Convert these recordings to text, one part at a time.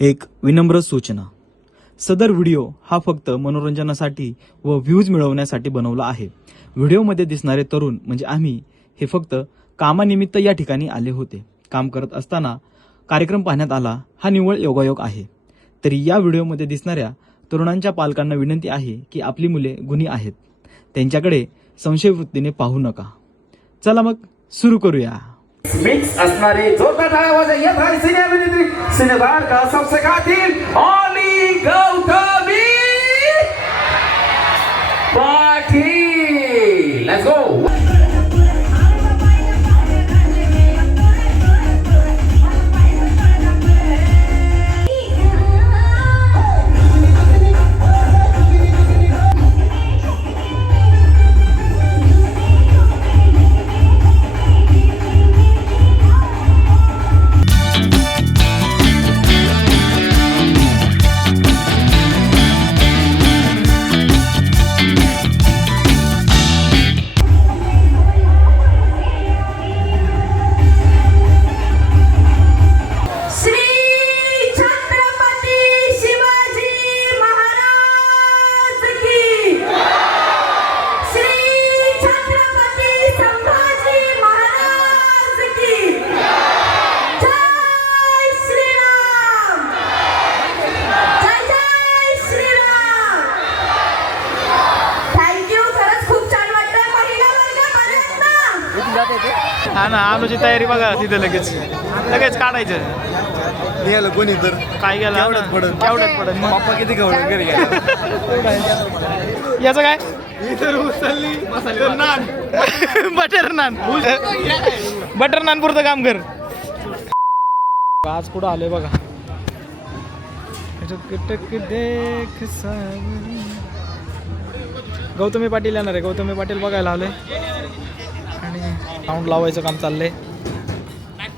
एक विनम्र सूचना. सदर व्हिडिओ हा फक्त मनोरंजनासाठी व व्ह्यूज मिळवण्यासाठी बनवला आहे. व्हिडिओमध्ये दिसणारे तरुण म्हणजे आम्ही हे फक्त कामानिमित्त या ठिकाणी आले होते. काम करत असताना कार्यक्रम पाहण्यात आला हा निव्वळ योगायोग आहे. तरी या व्हिडिओमध्ये दिसणाऱ्या तरुणांच्या पालकांना विनंती आहे की आपली मुले गुणी आहेत, त्यांच्याकडे संशयवृत्तीने पाहू नका. चला मग सुरू करूया. मिक्स असणारे जोरदार आवाज येत आहे सिने अभिनेत्री सिनेदार का सबसे कातिल ओली गौतमी पाटील. Let's go. हा ना, अनुची तयारी बघा तिथे लगेच काढायचं. निघालं कोणी तर काय गेलं केवढ्यात पडत पप्पा किती केवढं घरी याचं काय बटर नान पुरतं काम कर. आज कुठं आलोय बघा. गौतमी पाटील येणार आहे. गौतमी पाटील बघायला आलोय आणि साऊंड लावायचं काम चाललंय.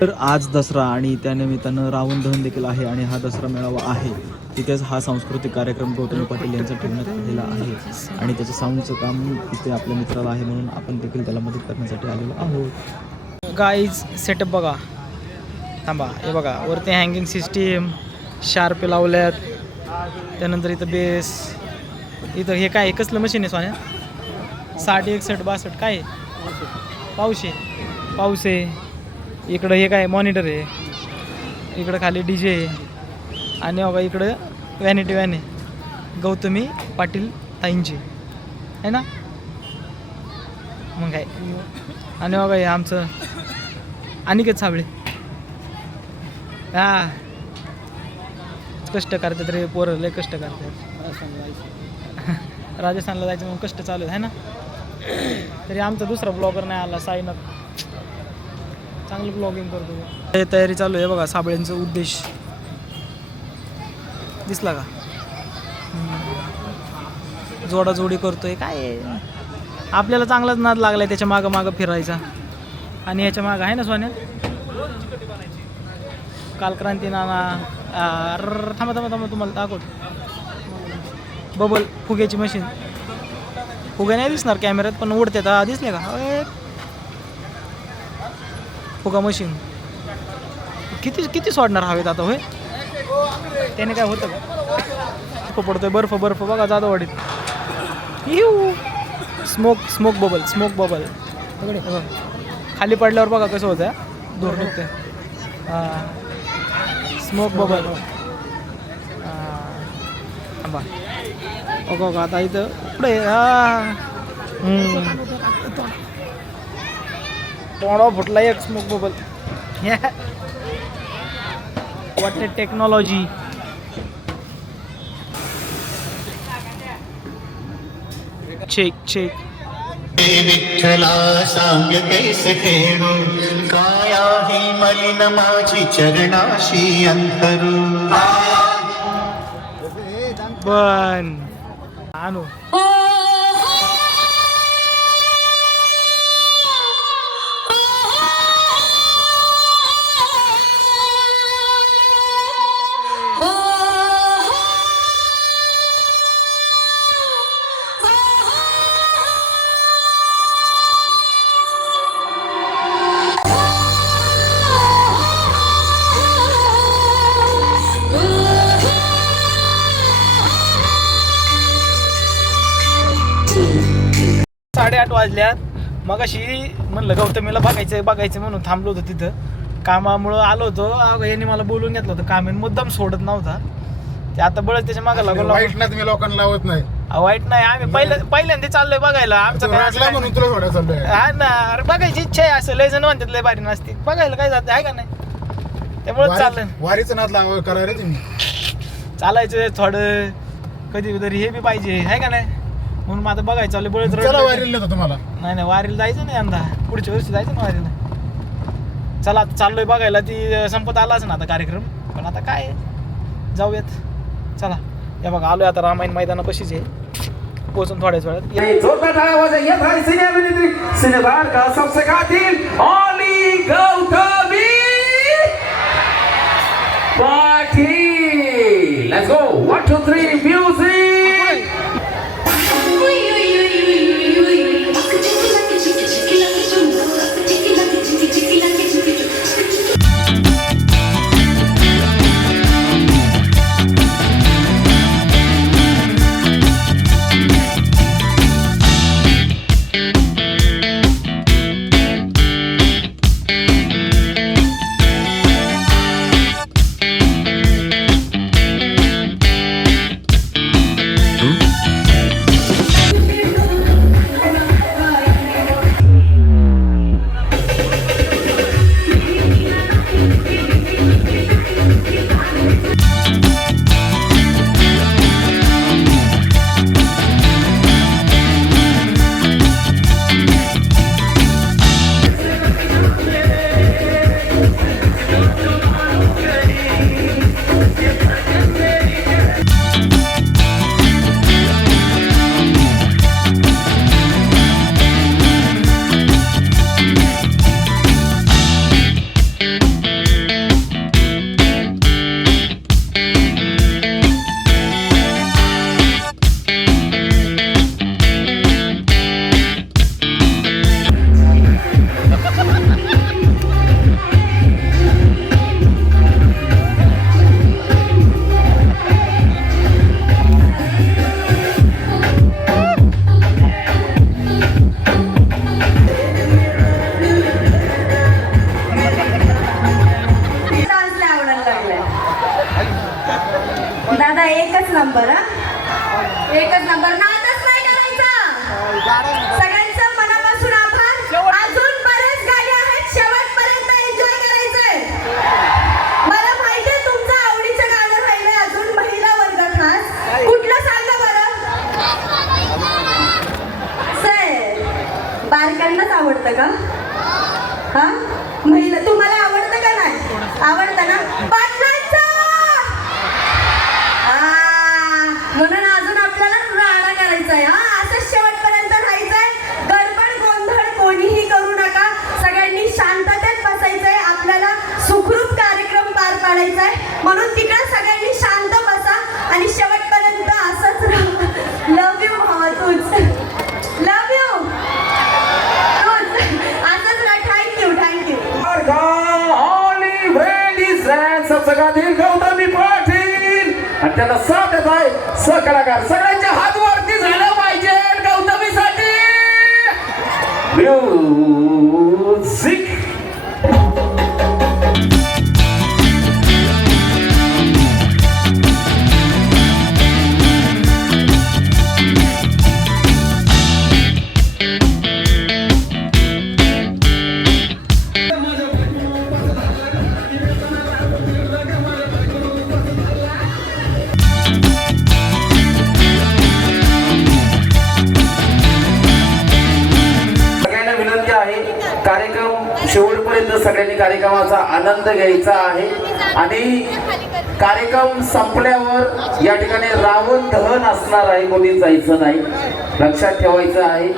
तर आज दसरा आणि त्यानिमित्तानं रावण दहन देखील आहे आणि हा दसरा मेळावा आहे. तिथेच हा सांस्कृतिक कार्यक्रम गौतमी पाटील यांचा ठेवण्यात आलेला आहे आणि त्याचं साऊंडचं काम इथे आपल्या मित्राला आहे म्हणून आपण देखील त्याला मदत करण्यासाठी आलेलो आहोत. गाईज सेटअप बघा. थांबा, हे बघा वरती हँगिंग सिस्टीम शार्प लावल्यात. त्यानंतर इथं बेस. इथं हे काय कसलं मशीन आहे सोन्या? 60 61 62 काय पाऊस आहे. इकडं हे काय मॉनिटर आहे. इकडं खाली DJ आहे आणि बघा इकडं व्हॅनिटी व्हॅन आहे गौतमी पाटील ताईंची आहे ना. मग काय आणि बघा हे आमचं अनिकेत साबळे. हा, कष्ट करतात रे पोरं, लय कष्ट करतात. राजस्थानला जायचं म्हणून कष्ट चालू आहे ना. तरी आमचा दुसरा ब्लॉगर नाही आला, साईनाथ. चांगलं ब्लॉगिंग करतो. हे तयारी चालू आहे बघा. साबळेंचा उद्देश दिसला का? जोडाजोडी करतोय. काय आपल्याला चांगलाच नाद लागलाय त्याच्या मागं फिरायचा. आणि ह्याच्या मागं आहे ना सोन्या कालक्रांती नाना. थांबा तुम्हाला दाखवतो. बबल फुग्याची मशीन. फुगे नाही दिसणार कॅमेऱ्यात पण उडते. दिसले का फुगा मशीन? किती सोडणार हवेत आता? होय, त्याने काय होतं का? पडतोय बर्फ बघा जाधववाडीत. स्मोक बबल खाली पडल्यावर बघा कसं होतं. दूर निघतंय. Smoke bubble. थांबा ओके आता इथं पुढे तोंडा फुटला एक smoke bubble. What a technology. Check विठ्ठला सांग कैसे खेळू काया ही मलिन माझी चरणाशी अंतरू. बन आणू Ooh. 8 वाजल्यात. मग अशी म्हणलं गौतमीला बघायचं म्हणून थांबलो होतो तिथं. कामामुळं आलो होतो. यांनी मला बोलून घेतलं होतं. काम मुद्दाम सोडत नव्हता ते. आता बळच त्याच्या मागं लागून वाईट ना तुम्ही लोकांना लावत नाही. वाईट नाही. आम्ही पहिल्यांदा चाललोय बघायला. आमचं काय असं म्हणून तुला थोडा चाललोय. हा ना. अरे बघायची इच्छा आहे. असं लय जण म्हणतात लय भारी नसते. बघायला काय जाते आहे का नाही. त्यामुळे चाललं. वारीचं नाद लावा करा रे तुम्ही. चालायचं थोडं कधी तरी हे बी पाहिजे आहे का नाही. म्हणून मग आता बघायचं चाललं बळच. चला वारीला नेतो तुम्हाला. नाही वारीला जायचं नाही यंदा. पुढच्या वर्षी जायचं ना वारीला. चला आता चाललोय बघायला. ती संपत आलाच ना आता कार्यक्रम. पण आता काय जाऊयात. चला या बघा आलोय आता रामायण मैदानापाशीच आहे. पोहोचून थोड्याच वेळात. जोरदार टाळ्या वाजवा येत आहे सिने अभिनेत्री सिनेदार का सबसे कातिल ओली Gautami Patil. Let's go 1 2 3 music. दादा एकच नंबर. एकच नंबर. नादच नाही करायचा. सगळ्यांचं मनापासून आभार. अजून बरेच गाणी आहेत. शेवटपर्यंत एन्जॉय करायचंय. मला माहितीये तुमचं आवडीचं गाणं राहिलंय अजून. महिला वर्ग खास कुठलं सांगा बरं. सर बारकांनाच आवडतं का. हा महिला तुम्हाला आवडतं का नाही आवडतं ना. म्हणून अजून आपल्याला राडा करायचा आहे. हा असं शेवटपर्यंत राहायचंय. गडबड गोंधळ कोणीही करू नका. सगळ्यांनी शांततेत बसायचंय. आपल्याला सुखरूप कार्यक्रम पार पाडायचा आहे. म्हणून तिकडे सगळ्यांनी शांत बसा आणि शेवटपर्यंत असंच राहा. लव यू भावा. तूच लव यू. तूच असंच राहा. थँक्यू. गौतमी पाटील आणि त्याला साथ देत आहे सहकलाकार. सगळ्यांच्या हात वरती झालं पाहिजे गौतमीसाठी. म्युझिक. कार्यक्रम शेवटपर्यंत सगळ्यांनी कार्यक्रमाचा आनंद घ्यायचा आहे. आणि कार्यक्रम संपल्यावर या ठिकाणी रावण दहन असणार आहे. कोणी जायचं नाही. लक्षात ठेवायचं आहे.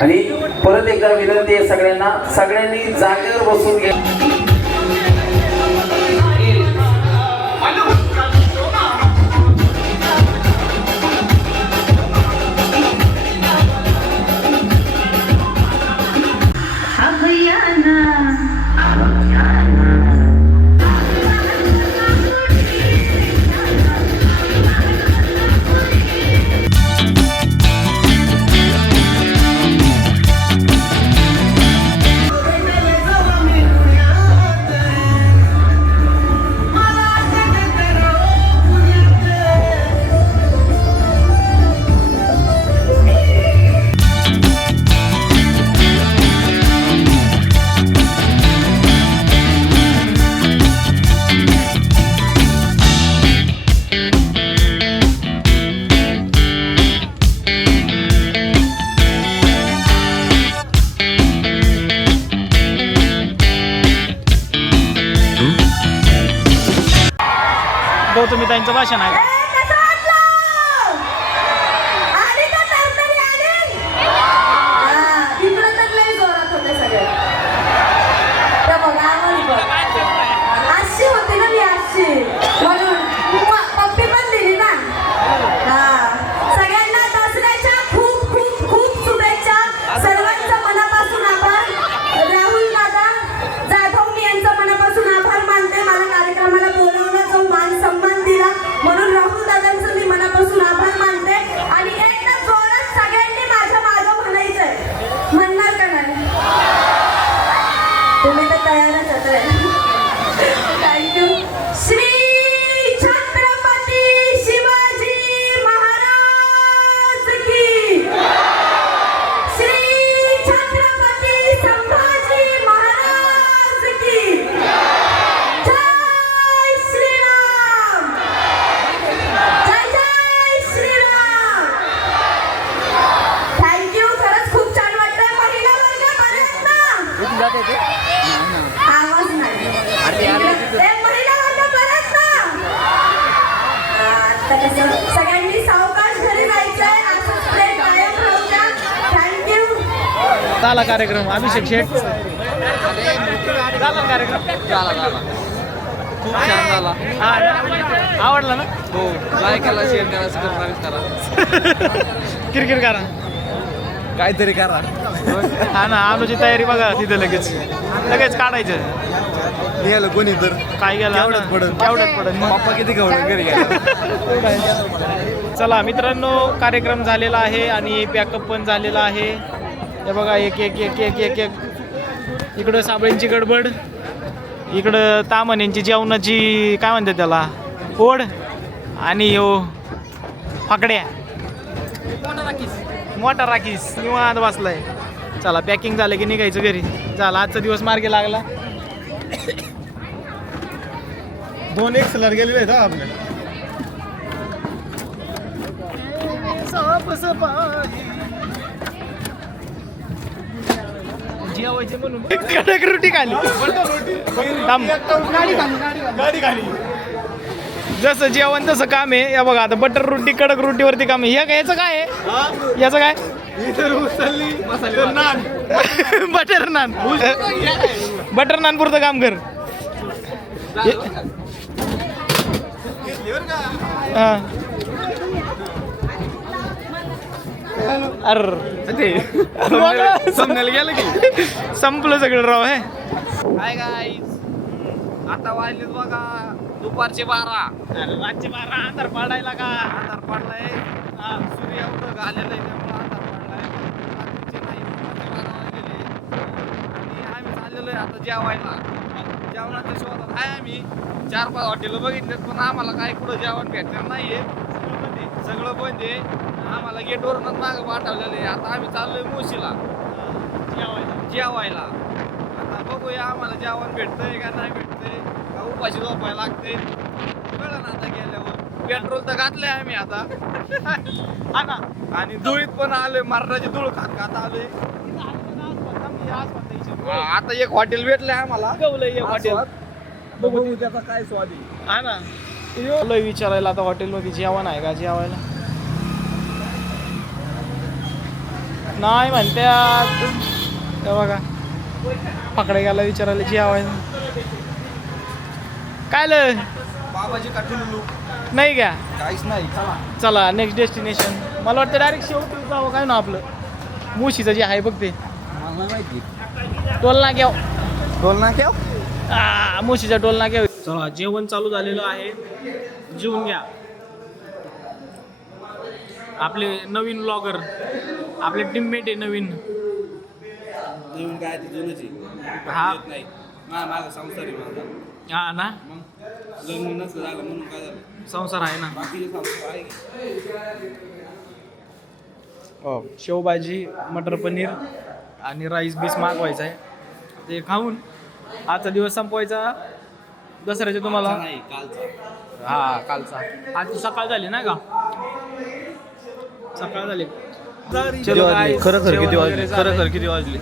आणि परत एकदा विनंती आहे सगळ्यांना. सगळ्यांनी जागेवर बसून घ्या. त्यांचं भाषण आहे. ए, कसं वाटलं? आली का तरतरी आली? हा, इकडं तर लय जोरात होते सगळे. त्या बघा, आम्हाला बघ. अशी होती ना मी अशी. म्हणून पप्पी पण दिली ना. हा. सगळ्यांना दसऱ्याच्या खूप खूप खूप शुभेच्छा. सर्वांचा मनापासून आभार. राहुल दादा जाधव मी यांचा मनापासून आभार मानते. मला कार्यक्रमाला बोलावलं, जो मान सन्मान दिला म्हणून राहुल दादांचं मी मनापासून आभार मानते. आणि एकदा जोरात सगळ्यांनी माझ्या मागं म्हणायचंय. म्हणणार का नाही? तुम्ही तर तयारच होते. थँक्यू. श्री छत्रपती शिवाजी महाराज की. श्री छत्रपती संभाजी महाराज की. जय श्रीराम. जय जय श्रीराम. थँक्यू. खरंच खूप छान वाटतंय. महिला वर्ग बरे आहेत ना? आवाज नाही. ए, महिला वर्ग बरे आहेत ना? आता कसं सगळ्यांनी सावकाश घरी जायचंय. असंच प्रेम कायम राहू द्या. थँक्यू. झाला कार्यक्रम. अभिषेक शेठ झाला कार्यक्रम. खूप छान झाला. हा ना? आवडला ना? हो, लाईक करा, शेअर करा, सबस्क्राईब करा. किरकिर करा, काहीतरी करा. हा ना. आलोची तयारी बघा तिथे लगेच लगेच काढायचं. निघालं कोणी तर काय गेलं केवढ्यात पडन. केवढ्यात पडन मग. पप्पा किती खवडं घरी गेला. चला मित्रांनो, कार्यक्रम झालेला आहे आणि पॅकअप पण झालेला आहे. हे बघा एक एक एक एक एक एक इकडं साबळींची गडबड, इकडं तामण्यांची जेवणाची काय म्हणतात त्याला ओढ, आणि हो फाकड्या मोठा राखीस निवांत बसलाय. चला पॅकिंग झालं की निघायचं घरी. झाला आजचा दिवस मार्गे लागला. 2 एक्सलर गेलेले आहेत हा आपले. जेवायचे म्हणून कडक रोटी खाली. थांब. गाडी खाली. जसं जेवण तसं काम आहे. या बघा आता बटर रोटी कडक रोटीवरती काम आहे. याचं काय आहे? याचं काय? बटर नान. बटर नान पुरतं काम कर. गेलं की संपलं सगळं राव हे. काय गाईज, आता वाजलेत बघा दुपारचे 12. रातचे 12 अंधार पाडायला का? अंधार पडलाय. सूर्य एवढं घालेलं आहे त्यामुळे अंधार पडलाय. रात्रीचे नाही, दुपारचे 12 वाजलेले. आणि आम्ही चाललेलो आहे आता जेवायला. जेवणाच्या शोधात आहे आम्ही. 4-5 हॉटेल बघितलेत, पण आम्हाला काय कुठं जेवण भेटणार नाहीये. सगळं बंद आहे. आम्हाला गेटवरूनच मागं पाठवलेलं आहे. आता आम्ही चाललोय मुशीला जेवायला. आता बघूया आम्हाला जेवण भेटतंय का नाही भेटतंय, का उपाशी झोपायला लागतंय, कळलं ना आता गेल्यावर. पेट्रोल तर घातलंय आम्ही आता. हा ना. आणि धुळीत पण आलोय, मरणाची धूळ खात खात आलोय. आता एक हॉटेल भेटलंय आम्हाला. एक हॉटेल बघू त्याचा काय स्वाद आहे. हा ना. लय विचारायला आता हॉटेलमध्ये जेवण आहे का जेवायला. नाही म्हणत्यात. हे बघा पकडे गेला विचारायला जेवायला. काय ल बाबाजी काठुलू नाही का? काहीच नाही. चला नेक्स्ट डेस्टिनेशन. मला वाटतं डायरेक्ट शेवटी जावं काय ना आपलं मुशीचं जे आहे बघ ते मला माहिती. टोल नाक्याव. बोल ना क्या मुशीच्या टोल नाक्याव. चला जेवण चालू झालेलं आहे. जेवून घ्या. आपले नवीन ब्लॉगर, आपले टीममेट आहे नवीन. नवीन काय ते जुनच आहे. हा नाही माझा संसार आहे माझा. हा ना. मग लग्न नसलं झालं म्हणून काय झालं. संसार आहे ना. बाकीचे संसार आहे. शेवभाजी, मटर पनीर आणि राईस बीस मागवायचा आहे. ते खाऊन आजचा दिवस संपवायचा. दसऱ्याचे तुम्हाला नाही कालचा. हा कालचा. आज सकाळ झाली ना का? सकाळ झाली. चलो guys, खरं जेवण किती वगैरे वाजले, झालंय. खरं किती वाजले.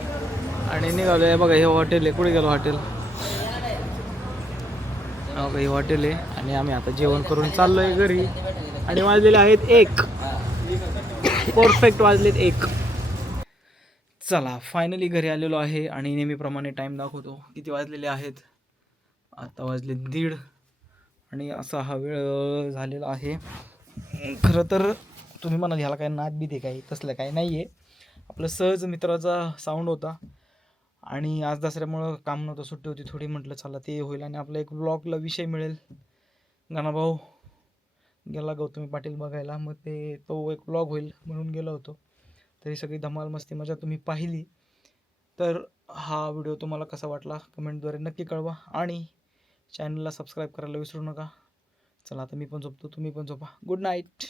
आणि निघालोय बघा. हे हॉटेल आहे. कुठे गेलो हॉटेल? हे हॉटेल आहे. आणि आम्ही आता जेवण करून चाललोय घरी आणि वाजलेले आहेत 1 परफेक्ट वाजलेत 1. चला फायनली घरी आलेलो आहे आणि नेहमीप्रमाणे टाईम दाखवतो किती वाजलेले आहेत. आता वाजले 1:30 आणि असा हा वेळ झालेला आहे. खरं तर तुम्ही म्हणाल ह्याला काय नाद बीत आहे काही, तसलं काही नाही आहे. आपलं सहज मित्राचा साऊंड होता आणि आज दसऱ्यामुळं काम नव्हतं, सुट्टी होती थोडी, म्हटलं चला ते होईल आणि आपला एक व्लॉगला विषय मिळेल. गाणाभाऊ गेला गौतमी पाटील बघायला, मग ते तो एक व्लॉग होईल म्हणून गेलो होतो. तरी सगळी धमाल मस्ती मजा तुम्ही पाहिली. तर हा व्हिडिओ तुम्हाला कसा वाटला कमेंटद्वारे नक्की कळवा आणि चॅनलला सबस्क्राईब करायला विसरू नका. चला आता मी पण झोपतो, तुम्ही पण झोपा. Good night.